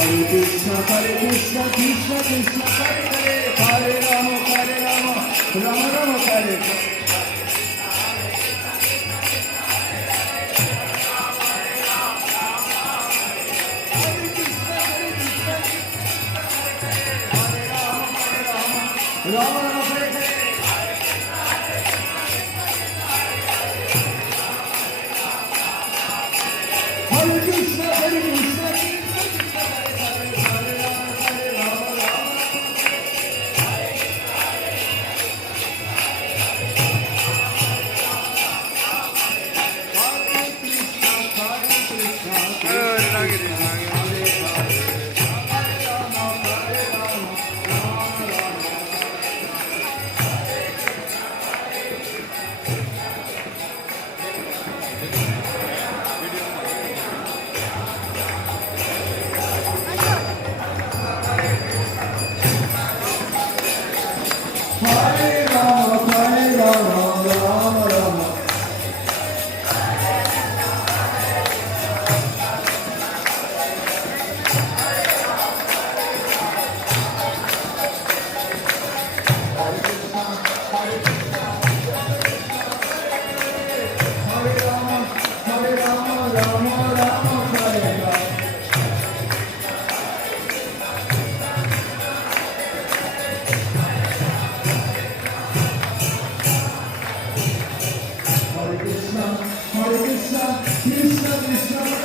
Hare Krishna, Krishna Krishna, Hare Hare, Hare Rama, Rama Rama, Hare Hare. Rama Rama, Hare Hare. Hare Krishna, Hare Krishna, Hare Rama, Rama Rama. Hare Rama, Hare Rama, Rama Rama. Hare Rama, Hare Rama, Rama Rama, Hare Hare. Hare Krishna, Krishna Krishna,